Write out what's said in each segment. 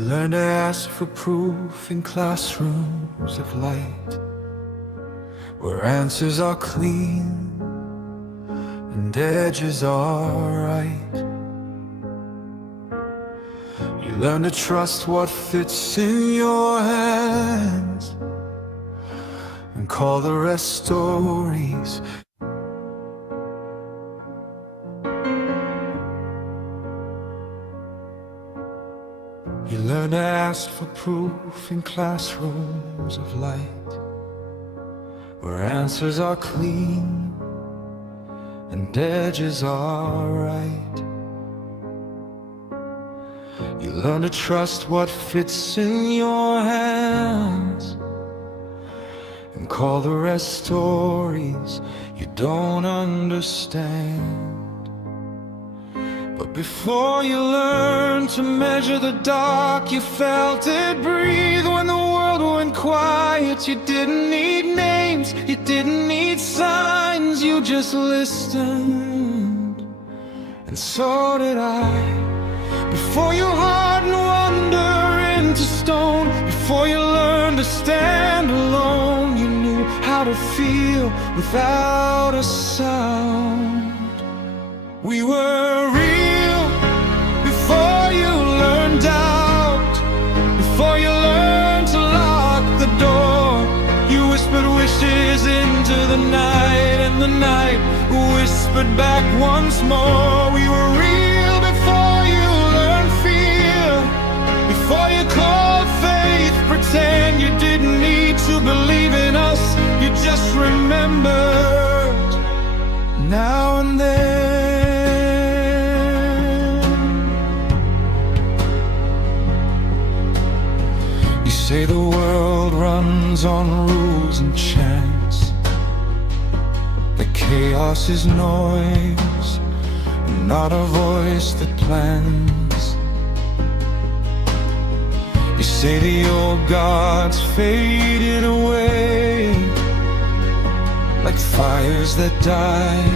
learn to ask for proof in classrooms of light, where answers are clean and edges are right. You learn to trust what fits in your hands and call the rest stories. You learn to ask for proof in classrooms of light, where answers are clean and edges are right. You learn to trust what fits in your hands and call the rest stories you don't understand. But before you learn to measure the dark, you felt it breathe when the world went quiet. You didn't need names, you didn't need signs, you just listened, and so did I. Before you hardened wonder into stone, before you learned to stand alone, you knew how to feel without a sound. We were real before you learned doubt, before you learned to lock the door. You whispered wishes into the night, and the night whispered back once more. We were real before you learned fear, before you called faith pretend. You didn't need to believe in us, you just remembered now and then. Say the world runs on rules and chance, that chaos is noise, not a voice that plans. You say the old gods faded away, like fires that die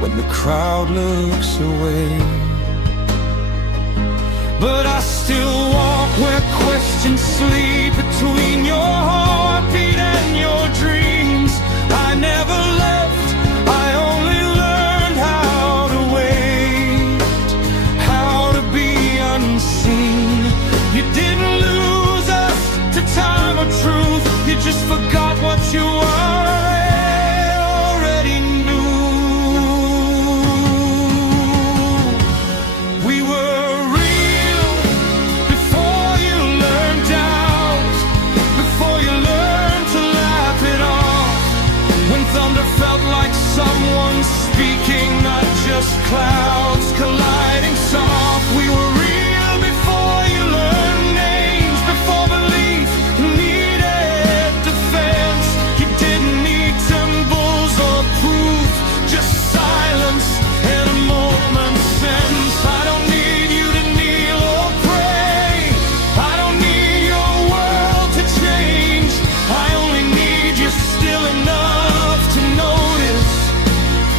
when the crowd looks away. But I still walk where questions sleep, between your heartbeat and your dreams. I never left, I only learned how to wait, how to be unseen. You didn't lose us to time or truth, you just forgot what you already knew. We were someone speaking, not just clouds colliding soft. We were real before you learned names, before belief needed defense. You didn't need symbols or proof, just silence and a moment's sense. I don't need you to kneel or pray, I don't need your world to change. I only need you still enough to notice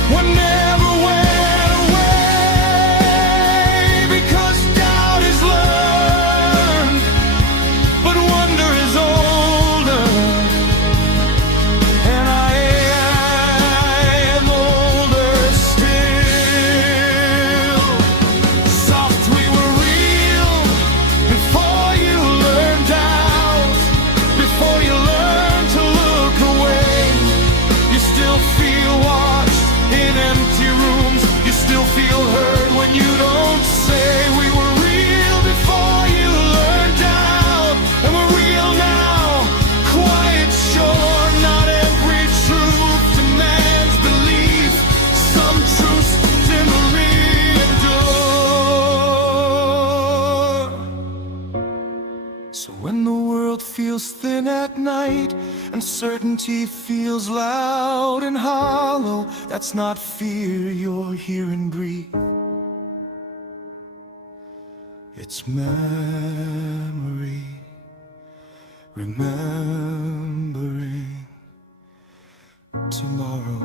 what never went away. Because doubt is learned, but wonder is older, and I am older still. Soft, we were real before you learned doubt, before you learned to look away. You still feel watched in empty rooms, you still feel heard when you don't say. We were real before you learned out, and we're real now, quiet sure. Not every truth demands belief, some truths dimly endure. So when the world feels thin at night, uncertainty feels loud and hollow, that's not fear you're hearing breathe, it's memory, remembering tomorrow.